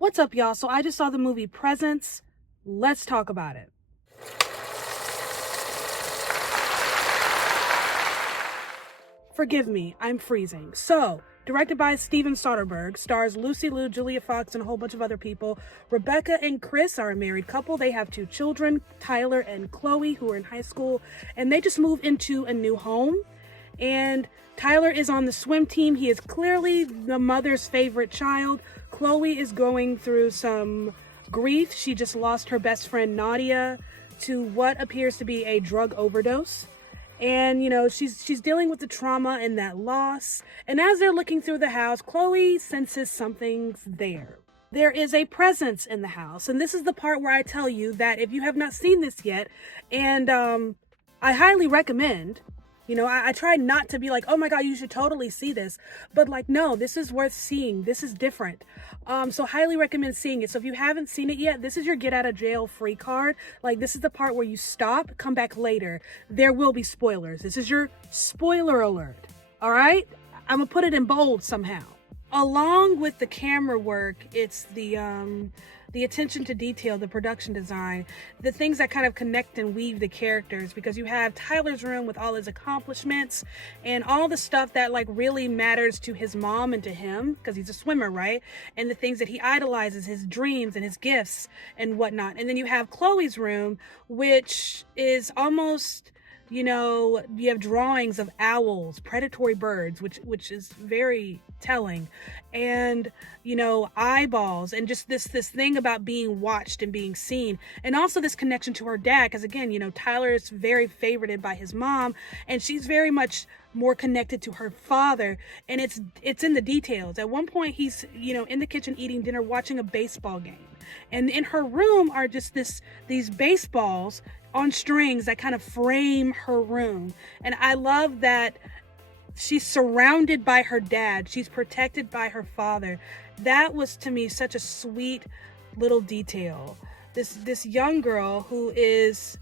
What's up, y'all? So I just saw the movie Presence. Let's talk about it. Forgive me, I'm freezing. So, directed by Steven Soderbergh, stars Lucy Liu, Julia Fox, and a whole bunch of other people. Rebecca and Chris are a married couple. They have 2 children, Tyler and Chloe, who are in high school, and they just moved into a new home. And Tyler is on the swim team. He is clearly the mother's favorite child. Chloe is going through some grief. She just lost her best friend Nadia to what appears to be a drug overdose. And, she's dealing with the trauma and that loss. And as they're looking through the house, Chloe senses something's there. There is a presence in the house. And this is the part where I tell you that if you have not seen this yet, and I highly recommend, I tried not to be like, oh my God, you should totally see this. But no, this is worth seeing. This is different. So highly recommend seeing it. So if you haven't seen it yet, this is your get out of jail free card. This is the part where you stop, come back later. There will be spoilers. This is your spoiler alert. All right? I'm going to put it in bold somehow. Along with the camera work, it's the attention to detail, the production design, the things that kind of connect and weave the characters, because you have Tyler's room with all his accomplishments and all the stuff that really matters to his mom and to him, because he's a swimmer, right? And the things that he idolizes, his dreams and his gifts and whatnot. And then you have Chloe's room, which is almost, you have drawings of owls, predatory birds, which is very telling, and eyeballs, and just this thing about being watched and being seen, and also this connection to her dad, because again, Tyler is very favorited by his mom, and she's very much more connected to her father, and it's in the details. At one point, he's in the kitchen eating dinner, watching a baseball game, and in her room are just these baseballs on strings that kind of frame her room. And I love that she's surrounded by her dad. She's protected by her father. That was, to me, such a sweet little detail. This young girl who is,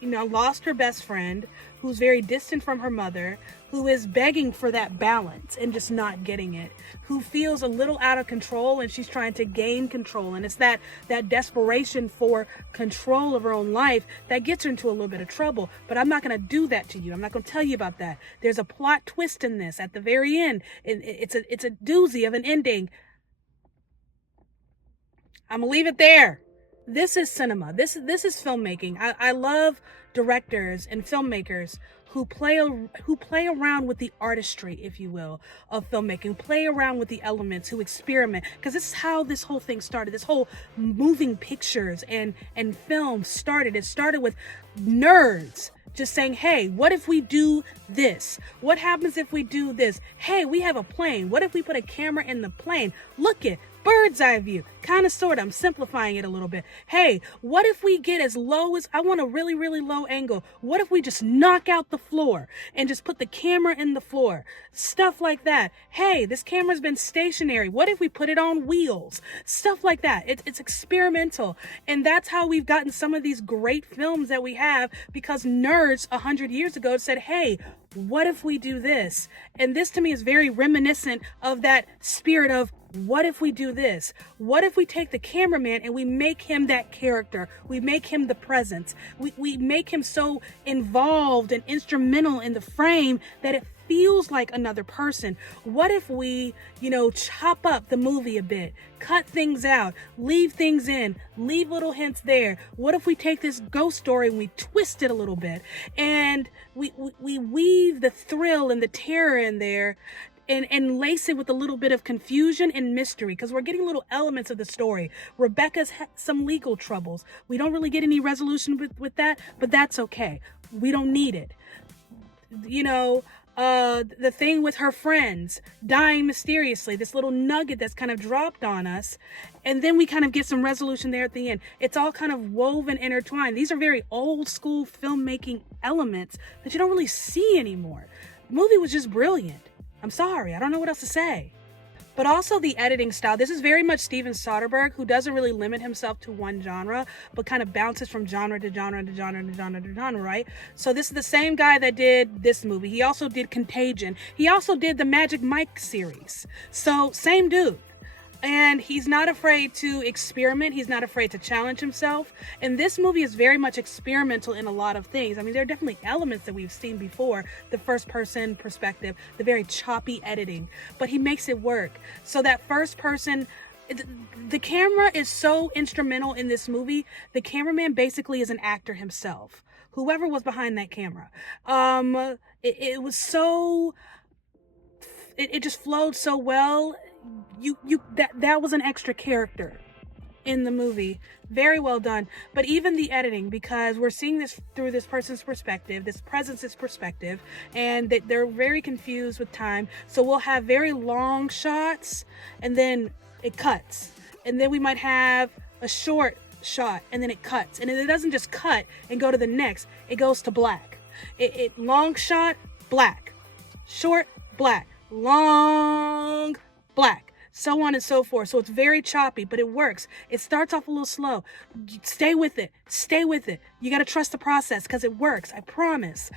lost her best friend, who's very distant from her mother, who is begging for that balance and just not getting it, who feels a little out of control, and she's trying to gain control. And it's that desperation for control of her own life that gets her into a little bit of trouble. But I'm not going to do that to you. I'm not going to tell you about that. There's a plot twist in this at the very end. It's a doozy of an ending. I'm going to leave it there. This is cinema. This is filmmaking. I love directors and filmmakers who play around with the artistry, if you will, of filmmaking, play around with the elements, who experiment, because this is how this whole thing started. This whole moving pictures and film started. It started with nerds just saying, hey, what if we do this? What happens if we do this? Hey, we have a plane. What if we put a camera in the plane? Look it. Bird's eye view, kind of, sort of. I'm simplifying it a little bit. Hey, what if we get as low as, I want a really, really low angle. What if we just knock out the floor and just put the camera in the floor? Stuff like that. Hey, this camera's been stationary. What if we put it on wheels? Stuff like that. It's experimental. And that's how we've gotten some of these great films that we have, because nerds 100 years ago said, hey, what if we do this? And this, to me, is very reminiscent of that spirit of, what if we do this? What if we take the cameraman and we make him that character? We make him the presence. We make him so involved and instrumental in the frame that it feels like another person. What if we, chop up the movie a bit, cut things out, leave things in, leave little hints there? What if we take this ghost story and we twist it a little bit, and we weave the thrill and the terror in there, and lace it with a little bit of confusion and mystery, because we're getting little elements of the story. Rebecca's had some legal troubles. We don't really get any resolution with that, but that's okay. We don't need it. The thing with her friends dying mysteriously, this little nugget that's kind of dropped on us, and then we kind of get some resolution there at the end. It's all kind of woven, intertwined. These are very old school filmmaking elements that you don't really see anymore. The movie was just brilliant. I'm sorry, I don't know what else to say. But also the editing style. This is very much Steven Soderbergh, who doesn't really limit himself to one genre, but kind of bounces from genre to genre to genre to genre to genre, right? So this is the same guy that did this movie. He also did Contagion. He also did the Magic Mike series. So same dude. And he's not afraid to experiment. He's not afraid to challenge himself. And this movie is very much experimental in a lot of things. I mean, there are definitely elements that we've seen before. The first person perspective, the very choppy editing, but he makes it work. So that first person, the camera is so instrumental in this movie. The cameraman basically is an actor himself. Whoever was behind that camera. It was so, it just flowed so well. That was an extra character in the movie. Very well done. But even the editing, because we're seeing this through this person's perspective, this presence's perspective, and they're very confused with time. So we'll have very long shots, and then it cuts, and then we might have a short shot, and then it cuts, and it doesn't just cut and go to the next. It goes to black. It long shot, black, short, black, long, black, so on and so forth. So it's very choppy, but it works. It starts off a little slow. Stay with it. Stay with it. You got to trust the process because it works. I promise.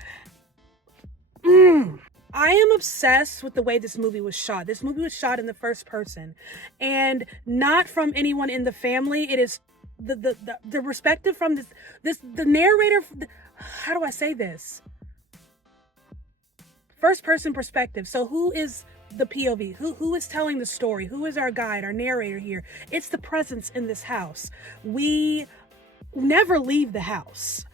I am obsessed with the way this movie was shot. This movie was shot in the first person, and not from anyone in the family. It is the perspective from the narrator. How do I say this? First person perspective. So who is the POV? Who is telling the story? Who is our guide, our narrator here? It's the presence in this house. We never leave the house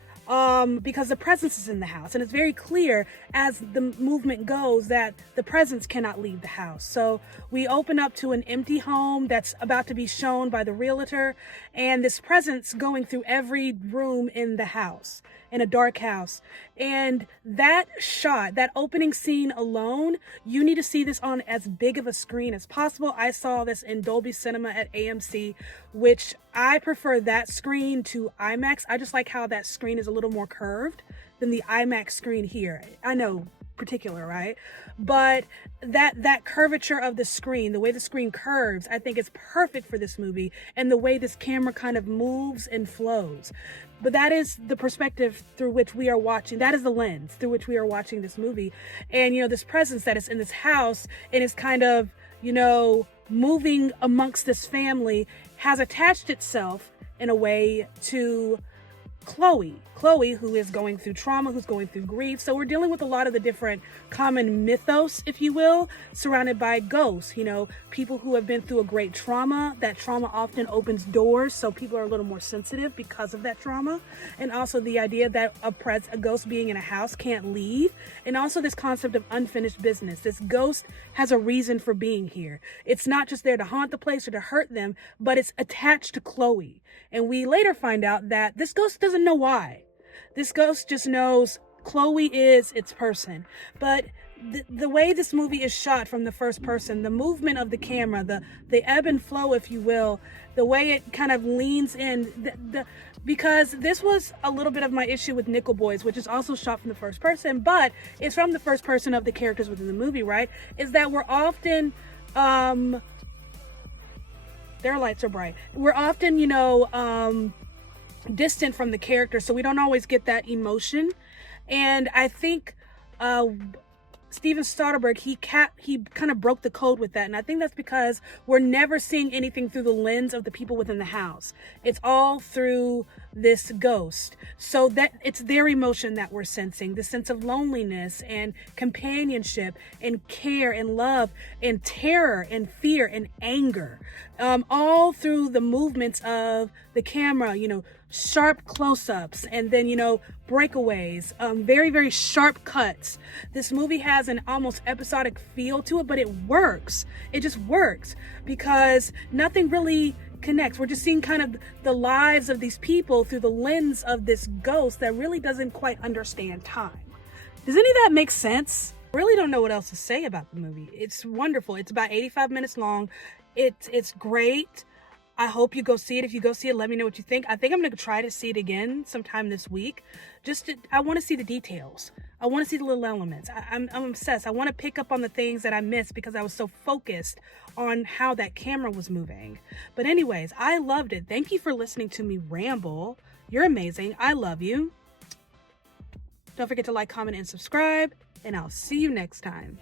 because the presence is in the house, and it's very clear as the movement goes that the presence cannot leave the house. So we open up to an empty home that's about to be shown by the realtor, and this presence going through every room in the house, in a dark house. And that shot, that opening scene alone, you need to see this on as big of a screen as possible. I saw this in Dolby Cinema at AMC, which I prefer that screen to IMAX. I just like how that screen is a little more curved than the IMAX screen here. I know, particular, right? But that curvature of the screen, the way the screen curves, I think is perfect for this movie, and the way this camera kind of moves and flows. But that is the perspective through which we are watching. That is the lens through which we are watching this movie. And, you know, this presence that is in this house and is kind of, you know, moving amongst this family has attached itself in a way to Chloe, who is going through trauma, who's going through grief. So we're dealing with a lot of the different common mythos, if you will, surrounded by ghosts, you know, people who have been through a great trauma. That trauma often opens doors, so people are a little more sensitive because of that trauma. And also the idea that a ghost being in a house can't leave. And also this concept of unfinished business. This ghost has a reason for being here. It's not just there to haunt the place or to hurt them, but it's attached to Chloe. And we later find out that this ghost doesn't know why. This ghost just knows Chloe is its person. But the way this movie is shot from the first person, the movement of the camera, the ebb and flow, if you will, the way it kind of leans in, because this was a little bit of my issue with Nickel Boys, which is also shot from the first person, but it's from the first person of the characters within the movie, right? Is that we're often, their lights are bright. We're often, you know, distant from the character, so we don't always get that emotion. And I think Steven Soderbergh, he kind of broke the code with that. And I think that's because we're never seeing anything through the lens of the people within the house. It's all through this ghost. So that it's their emotion that we're sensing, the sense of loneliness and companionship and care and love and terror and fear and anger, all through the movements of the camera, you know, sharp close-ups, and then, you know, breakaways, very, very sharp cuts. This movie has an almost episodic feel to it, but it works. It just works because nothing really connects. We're just seeing kind of the lives of these people through the lens of this ghost that really doesn't quite understand time. Does any of that make sense? I really don't know what else to say about the movie. It's wonderful. It's about 85 minutes long. It's great. I hope you go see it. If you go see it, let me know what you think. I think I'm going to try to see it again sometime this week. I want to see the details. I want to see the little elements. I'm obsessed. I want to pick up on the things that I missed because I was so focused on how that camera was moving. But anyways, I loved it. Thank you for listening to me ramble. You're amazing. I love you. Don't forget to like, comment, and subscribe. And I'll see you next time.